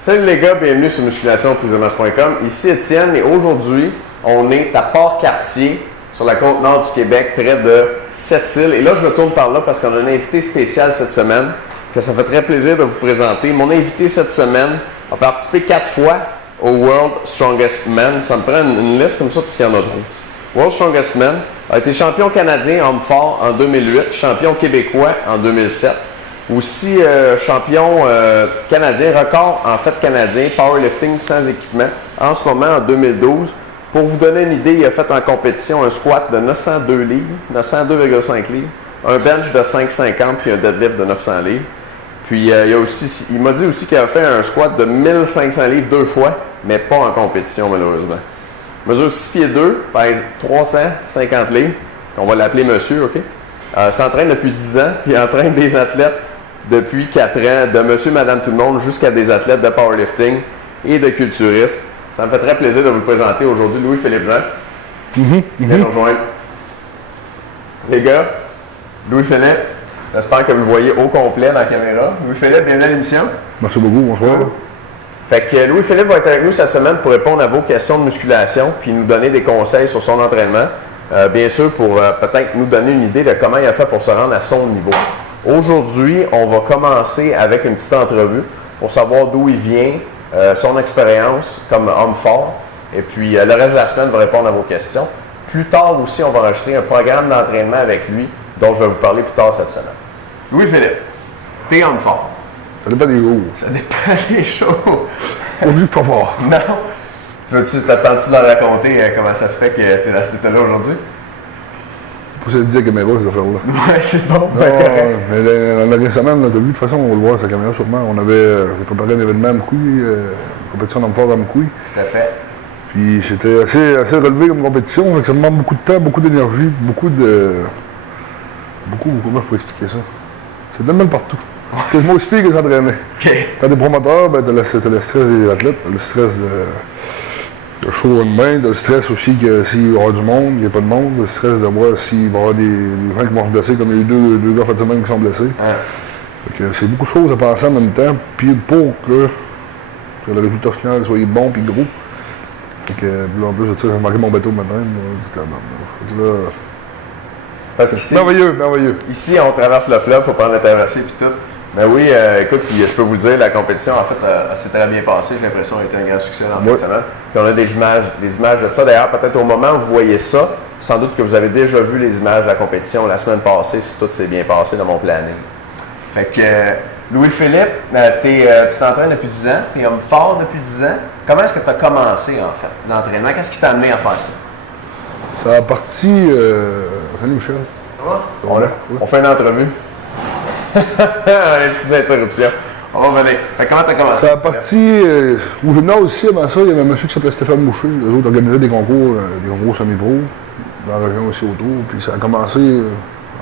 Salut les gars, bienvenue sur musculation-prise-de-masse.com. Ici Étienne et aujourd'hui, on est à Port-Cartier, sur la côte nord du Québec, près de Sept-Îles. Et là, je me tourne par là parce qu'on a un invité spécial cette semaine, que ça fait très plaisir de vous présenter. Mon invité cette semaine a participé 4 fois au World Strongest Man. Ça me prend une liste comme ça parce qu'il y en a trop. World Strongest Man a été champion canadien homme fort en 2008, champion québécois en 2007. Aussi champion canadien, record en fait canadien, powerlifting sans équipement, en ce moment en 2012. Pour vous donner une idée, il a fait en compétition un squat de 902 livres, 902,5 livres, un bench de 550 puis un deadlift de 900 livres. Puis il m'a dit aussi qu'il a fait un squat de 1500 livres 2 fois, mais pas en compétition malheureusement. Il mesure 6 pieds 2, pèse 350 livres, on va l'appeler monsieur, OK? S'entraîne depuis 10 ans, puis entraîne des athlètes depuis 4 ans, de monsieur, madame, tout le monde, jusqu'à des athlètes de powerlifting et de culturisme. Ça me fait très plaisir de vous le présenter aujourd'hui, Louis-Philippe Jean. Viens nous rejoindre. Les gars, Louis-Philippe, j'espère que vous le voyez au complet dans la caméra. Louis-Philippe, bienvenue à l'émission. Merci beaucoup, bonsoir. Fait que Louis-Philippe va être avec nous cette semaine pour répondre à vos questions de musculation puis nous donner des conseils sur son entraînement. Bien sûr, pour peut-être nous donner une idée de comment il a fait pour se rendre à son niveau. Aujourd'hui, on va commencer avec une petite entrevue pour savoir d'où il vient, son expérience comme homme fort. Et puis, le reste de la semaine va répondre à vos questions. Plus tard aussi, on va enregistrer un programme d'entraînement avec lui dont je vais vous parler plus tard cette semaine. Louis-Philippe, t'es homme fort. Ça dépend des jours. Ça dépend des jours. Obligé de pas fort. Non. T'attends-tu de leur raconter comment ça se fait que t'es là aujourd'hui? Pour se dire caméra, ces affaires-là. Ouais, c'est bon. Non, mais dans la dernière semaine, t'as vu, de toute façon, on va le voir, sa caméra, sûrement. J'ai préparé un événement à Mkoui, une compétition d'homme fort à Mkoui. Tout à fait. Puis c'était assez relevé comme compétition, fait que ça demande beaucoup de temps, beaucoup d'énergie, comment je peux expliquer ça? C'est de mal partout. C'est moi aussi pire que s'entraîner. Okay. Quand t'es promoteur, ben t'as le stress des athlètes, t'as le stress de show lendemain, t'as le stress aussi que s'il va y avoir du monde, il n'y a pas de monde, le stress de voir s'il va y avoir des gens qui vont se blesser, comme il y a eu deux gars cette semaine qui sont blessés. Fait que c'est beaucoup de choses à penser en même temps, puis pour que le résultat final soit bon puis gros. Fait que là, en plus de ça, j'ai manqué mon bateau le matin, Parce qu'ici, merveilleux. Ici, on traverse le fleuve, il faut prendre la traversée puis tout. Mais oui, écoute, puis je peux vous le dire, la compétition, en fait, s'est très bien passée. J'ai l'impression qu'elle a été un grand succès dans le semaine. Puis on a des images de ça. D'ailleurs, peut-être au moment où vous voyez ça, sans doute que vous avez déjà vu les images de la compétition la semaine passée, si tout s'est bien passé dans mon planning. Fait que, Louis-Philippe, tu t'entraînes depuis 10 ans, tu es homme fort depuis 10 ans. Comment est-ce que tu as commencé, en fait, l'entraînement? Qu'est-ce qui t'a amené à faire ça? Ça a parti... Salut Michel. Ça va? On fait une entrevue. On a une petite interruption. On va venir. Fait comment tu as commencé? Ça a parti... au gymnase aussi, avant ça, il y avait un monsieur qui s'appelait Stéphane Boucher. Les autres organisaient des concours semi-pro, dans la région aussi autour. Puis ça a commencé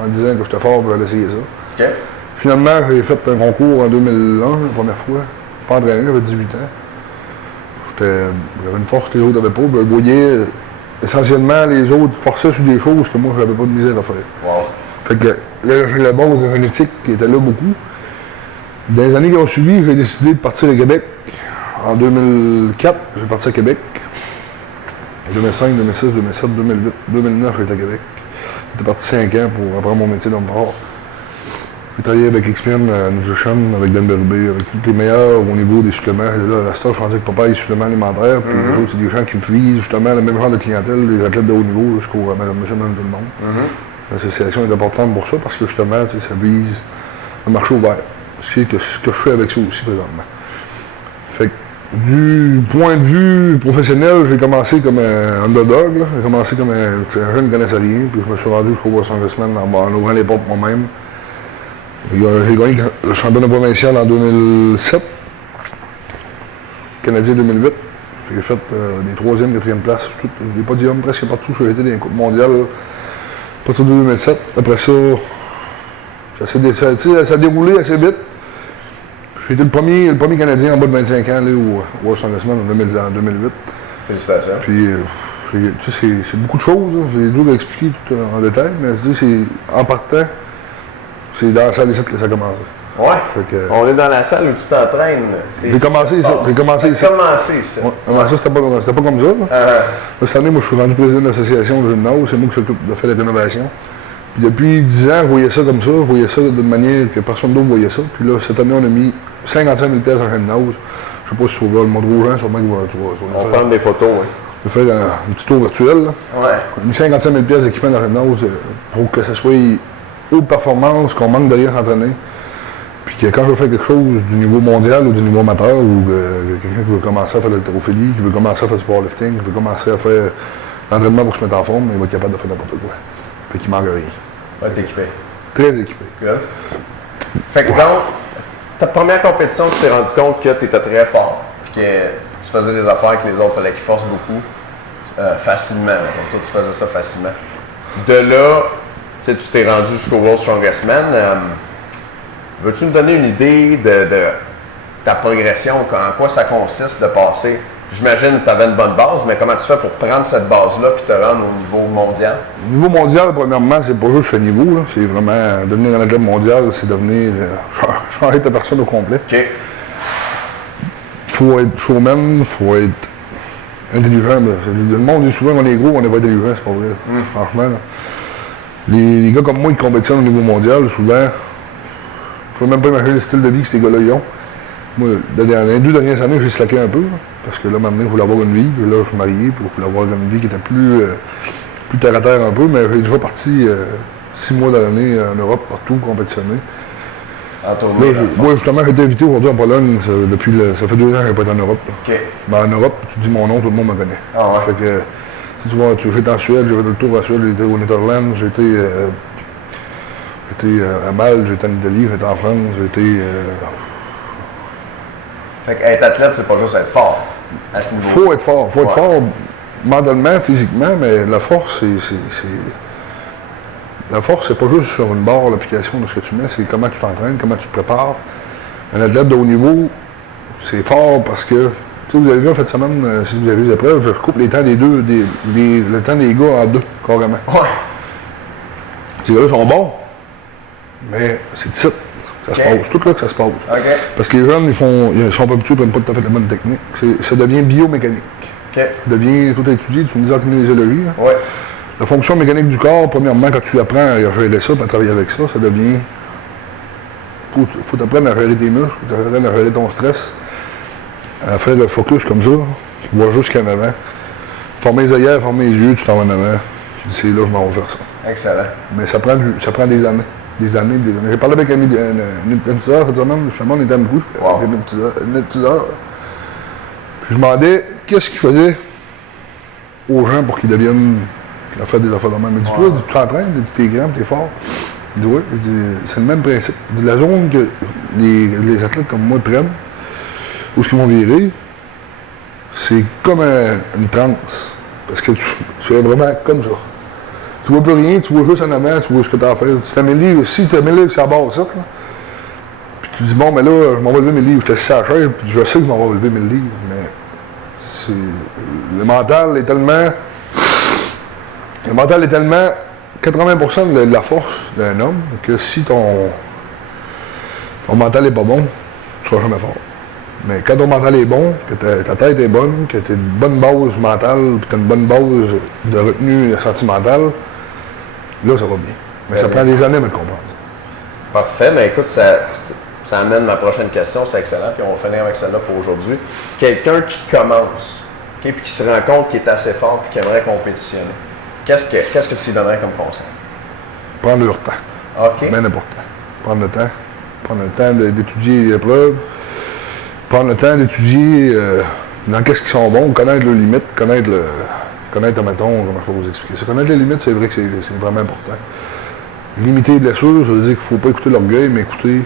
en disant que j'étais fort pour aller essayer ça. OK. Finalement, j'ai fait un concours en 2001, la première fois. Pas entraîné, j'avais 18 ans. J'avais une force que les autres n'avaient pas. Je voyais essentiellement les autres forçaient sur des choses que moi, je n'avais pas de misère à faire. Wow. Fait que là, j'ai la base de génétique qui était là beaucoup. Dans les années qui ont suivi, j'ai décidé de partir à Québec. En 2004, j'ai parti à Québec. En 2005, 2006, 2007, 2008, 2009, j'étais à Québec. J'étais parti 5 ans pour apprendre mon métier d'homme fort. J'ai travaillé avec X-Men, Nutrition, avec Dan Berube, avec tous les meilleurs au niveau des suppléments. Là, à ce temps, je suis rendu avec papa, les suppléments alimentaires. Puis les autres, c'est des gens qui visent justement le même genre de clientèle, les athlètes de haut niveau, jusqu'au monsieur, madame, tout le monde. L'association est importante pour ça parce que justement, ça vise un marché ouvert. Ce que je fais avec ça aussi présentement. Fait que du point de vue professionnel, j'ai commencé comme un underdog. J'ai commencé comme un jeune qui ne connaissait rien. Puis je me suis rendu jusqu'au World Strongest Man en ouvrant les portes moi-même. J'ai gagné le championnat provincial en 2007, Canadien 2008. J'ai fait des 3e, 4e places, des podiums presque partout. J'ai été dans les coupes mondiales à partir de 2007. Après ça, ça a déroulé assez vite. J'ai été le premier Canadien en bas de 25 ans au World Strongest Man en 2008. Félicitations. Puis, c'est beaucoup de choses. C'est dur à expliquer tout en détail, mais en partant, c'est dans la salle des 7 que ça a commencé. Ouais. Fait que, On est dans la salle où tu t'entraînes. j'ai commencé ça. J'ai commencé ça. Ouais. Ouais, ça, c'était pas comme ça. Là. Là, cette année, moi, je suis rendu président de l'association de gymnase. C'est moi qui s'occupe de faire la rénovation. Puis depuis 10 ans, je voyais ça comme ça. Je voyais ça d'une manière que personne d'autre voyait ça. Puis là, cette année, on a mis 55 000 pièces en gymnase. Je sais pas si tu vas le montrer aux gens, sûrement que tu vas on va prendre des photos, oui. Je vais faire un petit tour virtuel. Là. Ouais. On a mis 55 000 pièces d'équipement dans le gymnase pour que ce soit haute performance, qu'on manque de rien s'entraîner. Puis que quand je veux faire quelque chose du niveau mondial ou du niveau amateur, ou quelqu'un qui veut commencer à faire de l'haltérophilie, qui veut commencer à faire du powerlifting, qui veut commencer à faire l'entraînement pour se mettre en forme, il va être capable de faire n'importe quoi. Fait qu'il manque rien. Ouais, t'es équipé. Très équipé. Good. Fait que donc, ta première compétition, tu t'es rendu compte que tu étais très fort, puis que tu faisais des affaires que les autres fallait qu'ils forcent beaucoup, facilement. Donc toi, tu faisais ça facilement. De là, tu t'es rendu jusqu'au World Strongest Man. Veux-tu nous donner une idée de ta progression, en quoi ça consiste de passer? J'imagine que tu avais une bonne base, mais comment tu fais pour prendre cette base-là et te rendre au niveau mondial? Au niveau mondial, premièrement, c'est pas juste ce niveau, là. C'est vraiment devenir un athlète mondial, c'est devenir changer ta personne au complet. OK. Faut être showman, faut être intelligent. Le monde dit souvent qu'on est gros, on n'est pas intelligent, c'est pas vrai. Franchement, là. Les gars comme moi qui compétitionnent au niveau mondial, souvent, il ne faut même pas imaginer le style de vie que ces gars-là y ont. Moi, dans les 2 dernières années, j'ai slacké un peu, là, parce que là, maintenant, il voulait avoir une vie. Puis là, je suis marié, puis il voulait avoir une vie qui était plus terre à terre un peu, mais j'ai déjà parti 6 mois dans l'année en Europe, partout, compétitionner. Moi, justement, j'ai été invité aujourd'hui en Pologne, ça fait 2 ans que je n'ai pas été en Europe. OK. Mais en Europe, tu dis mon nom, tout le monde me connaît. Ah ouais. Fait que, si tu vois, j'ai été en Suède, j'ai fait le tour à Suède, j'ai été aux Netherlands, j'ai été à Malte, j'ai été en Italie, j'ai été en France, j'ai été... Fait qu'être athlète, c'est pas juste être fort à ce niveau. Faut être fort. Faut être fort mentalement, physiquement, mais la force, La force, c'est pas juste sur une barre, l'application de ce que tu mets, c'est comment tu t'entraînes, comment tu te prépares. Un athlète de haut niveau, c'est fort parce que, tu sais, vous avez vu en fin de semaine, si vous avez vu les épreuves, je coupe les temps des deux, le temps des gars en 2, carrément. Ouais. Ces gars-là sont bons, mais c'est ici. Ça se passe, tout là que ça se passe. Okay. Parce que les jeunes, ils sont pas habitués, ils prennent pas tout à fait la bonne technique. Ça devient biomécanique. Okay. Ça devient tout étudié, tu me dis en kinésiologie. Ouais. La fonction mécanique du corps, premièrement, quand tu apprends à gérer ça, à travailler avec ça, ça devient... faut t'apprendre à gérer tes muscles, faut t'apprendre à gérer ton stress, à faire le focus comme ça, tu vois jusqu'en avant. Former les œillères, former les yeux, tu t'en vas en avant. Tu dis, c'est là que je m'en vais faire ça. Excellent. Mais ça prend des années. Des années. J'ai parlé avec un hypnotiseur cette semaine, justement, on était à beaucoup, avec un hypnotiseur. Puis je demandais qu'est-ce qu'il faisait aux gens pour qu'ils deviennent... Il a fait des affaires de même. Il dit, toi, tu t'entraînes, tu es grand, tu es fort. Il dit, oui, c'est le même principe. Il dit, la zone que les athlètes comme moi prennent, où est-ce qu'ils vont virer, c'est comme une transe. Parce que tu es vraiment comme ça. Tu vois plus rien, tu vois juste en avant, tu vois ce que tu as à faire. Si tu as mes livres, c'est à bord, ça, là. Puis tu dis, bon, mais là, je m'en vais lever mes livres, je te laisse à la chaise, puis je sais que je m'en vais lever mes livres, mais le mental est tellement... Le mental est tellement 80% de la force d'un homme que si ton mental n'est pas bon, tu ne seras jamais fort. Mais quand ton mental est bon, que ta tête est bonne, que tu as une bonne base mentale, que tu as une bonne base de retenue sentimentale, là, ça va bien. Mais ça prend des années à me comprendre. Parfait. Mais écoute, ça amène ma prochaine question. C'est excellent. Puis on va finir avec celle-là pour aujourd'hui. Quelqu'un qui commence, okay, puis qui se rend compte qu'il est assez fort et qui aimerait compétitionner. Qu'est-ce que tu lui donnerais comme conseil? Prendre leur temps. OK. Bien important. Prendre le temps. Prendre le temps d'étudier l'épreuve. Prendre le temps d'étudier dans qu'est-ce qu'ils sont bons, connaître leurs limites, connaître, mettons, comment je peux vous expliquer ça. Connaître les limites, c'est vrai que c'est vraiment important. Limiter les blessures, ça veut dire qu'il ne faut pas écouter l'orgueil, mais écouter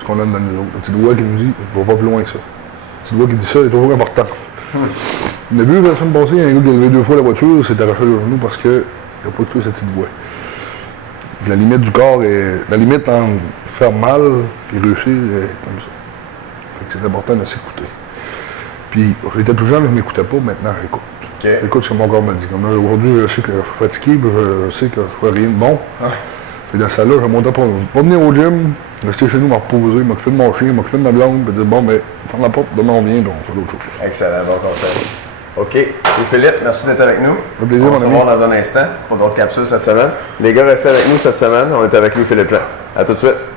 ce qu'on a dans nous autres. Le petit doigt qui nous dit, il ne va pas plus loin que ça. Le petit doigt qui dit ça est toujours important. On a vu la semaine passée, il y a un gars qui a levé 2 fois la voiture, s'est arraché le genou parce qu'il n'a pas écouté sa petite voix. La limite du corps est. La limite entre faire mal et réussir est comme ça. Fait que c'est important de s'écouter. Puis j'étais plus jeune, je ne m'écoutais pas, maintenant j'écoute. Okay. J'écoute ce que mon corps me dit. Comme là, aujourd'hui, je sais que je suis fatigué, puis je sais que je ne fais rien de bon. Ah. Fait dans ça là, je montais pas venir au gym, Rester chez nous, me reposer, m'occuper de mon chien, m'occuper de ma blonde, puis dire bon, ben, ferme la porte, demain on vient, puis on fait d'autres choses. Excellent, bon conseil. OK. Et Philippe, merci d'être avec nous. Un plaisir, On va mon se ami. revoir dans un instant pour d'autres capsules cette semaine. Les gars, restez avec nous cette semaine. On est avec Louis-Philippe Jean. À tout de suite.